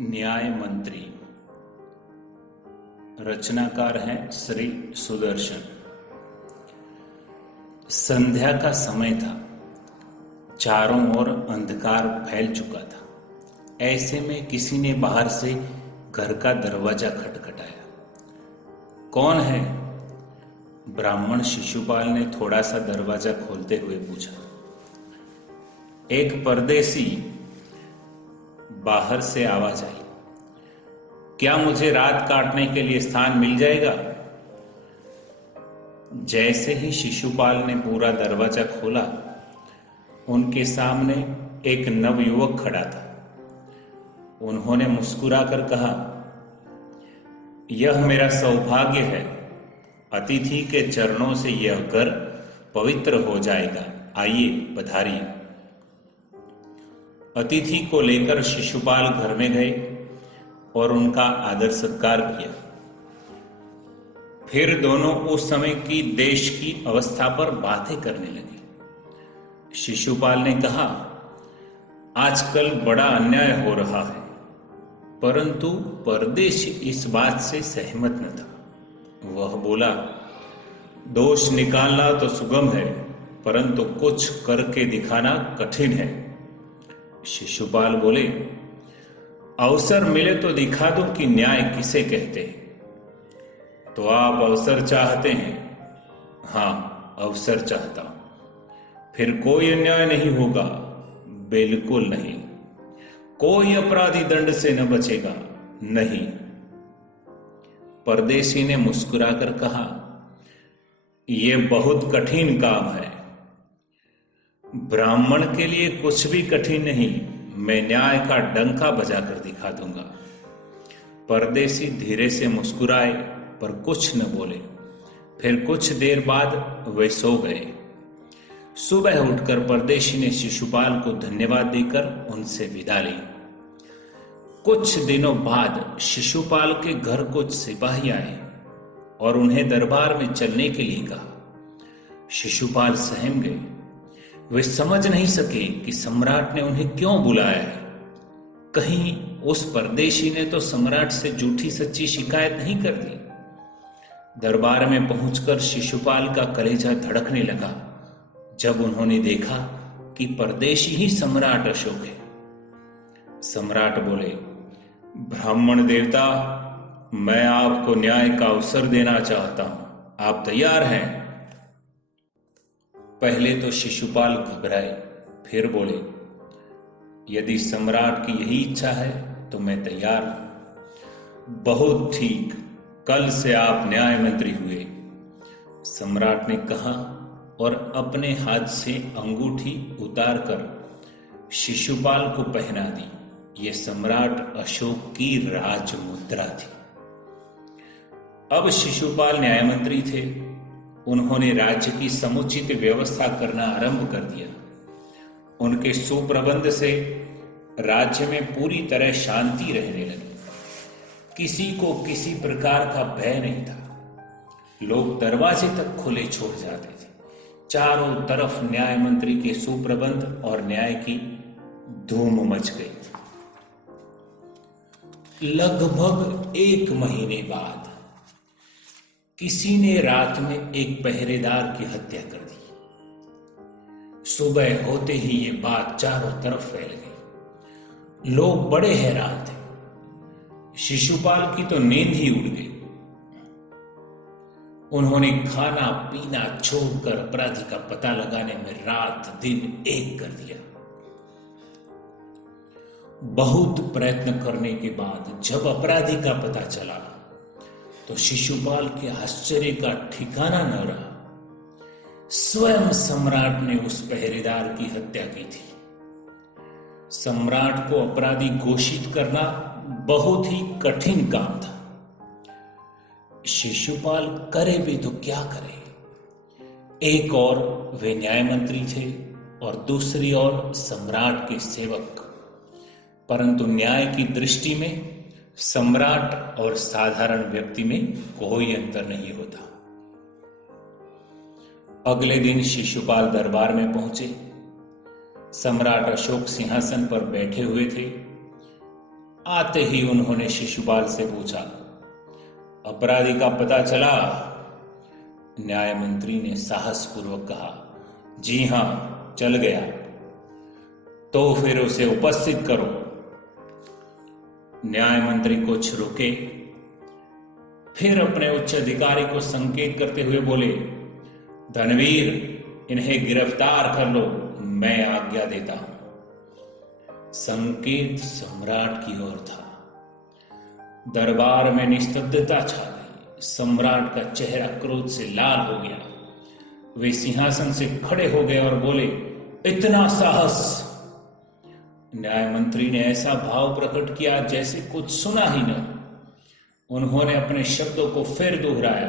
न्याय मंत्री। रचनाकार हैं श्री सुदर्शन। संध्या का समय था, चारों ओर अंधकार फैल चुका था। ऐसे में किसी ने बाहर से घर का दरवाजा खटखटाया। कौन है? ब्राह्मण शिशुपाल ने थोड़ा सा दरवाजा खोलते हुए पूछा। एक परदेसी, बाहर से आवाज आई। क्या मुझे रात काटने के लिए स्थान मिल जाएगा? जैसे ही शिशुपाल ने पूरा दरवाजा खोला, उनके सामने एक नवयुवक खड़ा था। उन्होंने मुस्कुराकर कहा, यह मेरा सौभाग्य है। अतिथि के चरणों से यह घर पवित्र हो जाएगा। आइए, पधारिए। अतिथि को लेकर शिशुपाल घर में गए और उनका आदर सत्कार किया। फिर दोनों उस समय की देश की अवस्था पर बातें करने लगे। शिशुपाल ने कहा, आजकल बड़ा अन्याय हो रहा है, परंतु परदेशी इस बात से सहमत न था। वह बोला, दोष निकालना तो सुगम है, परंतु कुछ करके दिखाना कठिन है। शिशुपाल बोले, अवसर मिले तो दिखा दूं कि न्याय किसे कहते हैं। तो आप अवसर चाहते हैं? हां, अवसर चाहता हूं। फिर कोई अन्याय नहीं होगा? बिल्कुल नहीं। कोई अपराधी दंड से न बचेगा? नहीं। परदेशी ने मुस्कुराकर कहा, यह बहुत कठिन काम है। ब्राह्मण के लिए कुछ भी कठिन नहीं। मैं न्याय का डंका बजाकर दिखा दूंगा। परदेशी धीरे से मुस्कुराए, पर कुछ न बोले। फिर कुछ देर बाद वे सो गए। सुबह उठकर परदेशी ने शिशुपाल को धन्यवाद देकर उनसे विदा ली। कुछ दिनों बाद शिशुपाल के घर कुछ सिपाही आए और उन्हें दरबार में चलने के लिए कहा। शिशुपाल सहम गए। वे समझ नहीं सके कि सम्राट ने उन्हें क्यों बुलाया है। कहीं उस परदेशी ने तो सम्राट से झूठी सच्ची शिकायत नहीं कर दी। दरबार में पहुंचकर शिशुपाल का कलेजा धड़कने लगा जब उन्होंने देखा कि परदेशी ही सम्राट अशोक है। सम्राट बोले, ब्राह्मण देवता, मैं आपको न्याय का अवसर देना चाहता हूं। आप तैयार हैं? पहले तो शिशुपाल घबराए, फिर बोले, यदि सम्राट की यही इच्छा है तो मैं तैयार हूं। बहुत ठीक, कल से आप न्याय मंत्री हुए, सम्राट ने कहा और अपने हाथ से अंगूठी उतारकर शिशुपाल को पहना दी। यह सम्राट अशोक की राज मुद्रा थी। अब शिशुपाल न्याय मंत्री थे। उन्होंने राज्य की समुचित व्यवस्था करना आरंभ कर दिया। उनके सुप्रबंध से राज्य में पूरी तरह शांति रहने लगी। किसी को किसी प्रकार का भय नहीं था। लोग दरवाजे तक खुले छोड़ जाते थे। चारों तरफ न्याय मंत्री के सुप्रबंध और न्याय की धूम मच गई। लगभग 1 महीने बाद किसी ने रात में एक पहरेदार की हत्या कर दी। सुबह होते ही ये बात चारों तरफ फैल गई। लोग बड़े हैरान थे। शिशुपाल की तो नींद ही उड़ गई। उन्होंने खाना पीना छोड़कर अपराधी का पता लगाने में रात दिन एक कर दिया। बहुत प्रयत्न करने के बाद जब अपराधी का पता चला तो शिशुपाल के आश्चर्य का ठिकाना न रहा। स्वयं सम्राट ने उस पहरेदार की हत्या की थी। सम्राट को अपराधी घोषित करना बहुत ही कठिन काम था। शिशुपाल करे भी तो क्या करे। एक और वे न्याय मंत्री थे और दूसरी ओर सम्राट के सेवक। परंतु न्याय की दृष्टि में सम्राट और साधारण व्यक्ति में कोई अंतर नहीं होता। अगले दिन शिशुपाल दरबार में पहुंचे। सम्राट अशोक सिंहासन पर बैठे हुए थे। आते ही उन्होंने शिशुपाल से पूछा, अपराधी का पता चला? न्याय मंत्री ने साहसपूर्वक कहा, जी हां, चल गया। तो फिर उसे उपस्थित करो। न्याय मंत्री कुछ रुके, फिर अपने उच्च अधिकारी को संकेत करते हुए बोले, धनवीर, इन्हें गिरफ्तार कर लो, मैं आज्ञा देता हूं। संकेत सम्राट की ओर था। दरबार में निस्तब्धता छा गई। सम्राट का चेहरा क्रोध से लाल हो गया। वे सिंहासन से खड़े हो गए और बोले, इतना साहस! न्याय मंत्री ने ऐसा भाव प्रकट किया जैसे कुछ सुना ही न। उन्होंने अपने शब्दों को फिर दोहराया,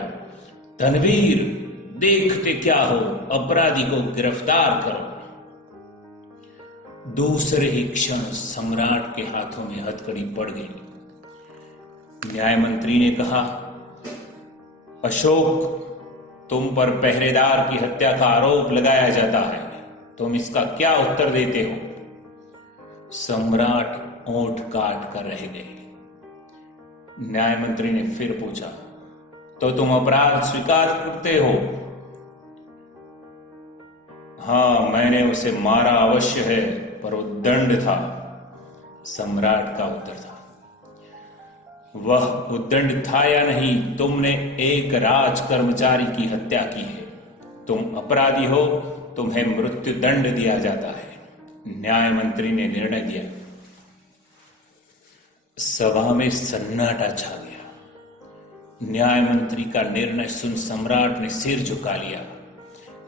धनवीर, देखते क्या हो, अपराधी को गिरफ्तार करो। दूसरे ही क्षण सम्राट के हाथों में हथकड़ी पड़ गई। न्याय मंत्री ने कहा, अशोक, तुम पर पहरेदार की हत्या का आरोप लगाया जाता है, तुम इसका क्या उत्तर देते हो? सम्राट ओंठ काट कर रह गए। न्याय मंत्री ने फिर पूछा, तो तुम अपराध स्वीकार करते हो? हां, मैंने उसे मारा अवश्य है, पर वो दंड था, सम्राट का उत्तर था। वह उद्दंड था या नहीं, तुमने एक राज कर्मचारी की हत्या की है। तुम अपराधी हो, तुम्हें मृत्यु दंड दिया जाता है। न्याय मंत्री ने निर्णय दिया। सभा में सन्नाटा छा गया। न्याय मंत्री का निर्णय सुन सम्राट ने सिर झुका लिया।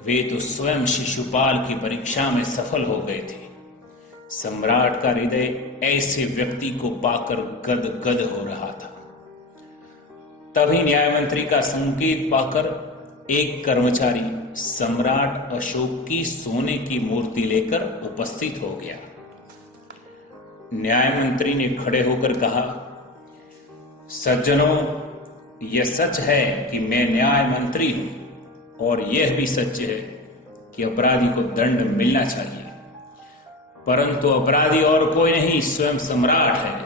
वे तो स्वयं शिशुपाल की परीक्षा में सफल हो गए थे। सम्राट का हृदय ऐसे व्यक्ति को पाकर गदगद हो रहा था। तभी न्याय मंत्री का संकेत पाकर एक कर्मचारी सम्राट अशोक की सोने की मूर्ति लेकर उपस्थित हो गया। न्याय मंत्री ने खड़े होकर कहा, सज्जनों, यह सच है कि मैं न्याय मंत्री हूं, और यह भी सच है कि अपराधी को दंड मिलना चाहिए। परंतु अपराधी और कोई नहीं, स्वयं सम्राट है।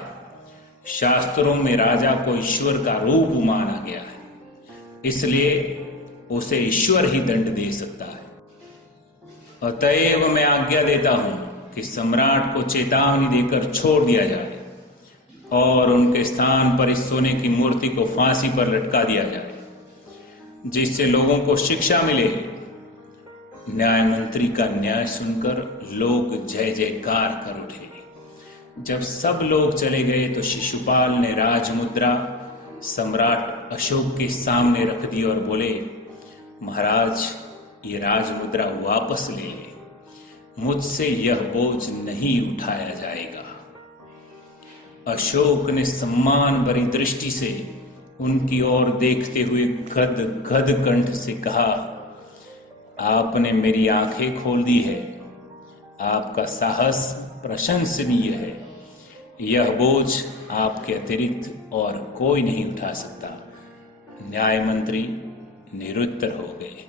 शास्त्रों में राजा को ईश्वर का रूप माना गया है, इसलिए उसे ईश्वर ही दंड दे सकता है। अतएव मैं आज्ञा देता हूं कि सम्राट को चेतावनी देकर छोड़ दिया जाए और उनके स्थान पर इस सोने की मूर्ति को फांसी पर लटका दिया जाए, जिससे लोगों को शिक्षा मिले। न्याय मंत्री का न्याय सुनकर लोग जय जयकार कर उठे। जब सब लोग चले गए तो शिशुपाल ने राजमुद्रा सम्राट अशोक के सामने रख दी और बोले, महाराज, ये राजमुद्रा वापस ले ले, मुझसे यह बोझ नहीं उठाया जाएगा। अशोक ने सम्मान भरी दृष्टि से उनकी ओर देखते हुए गद गद कंठ से कहा, आपने मेरी आंखें खोल दी है। आपका साहस प्रशंसनीय है। यह बोझ आपके अतिरिक्त और कोई नहीं उठा सकता। न्याय मंत्री निरुत्तर हो गए।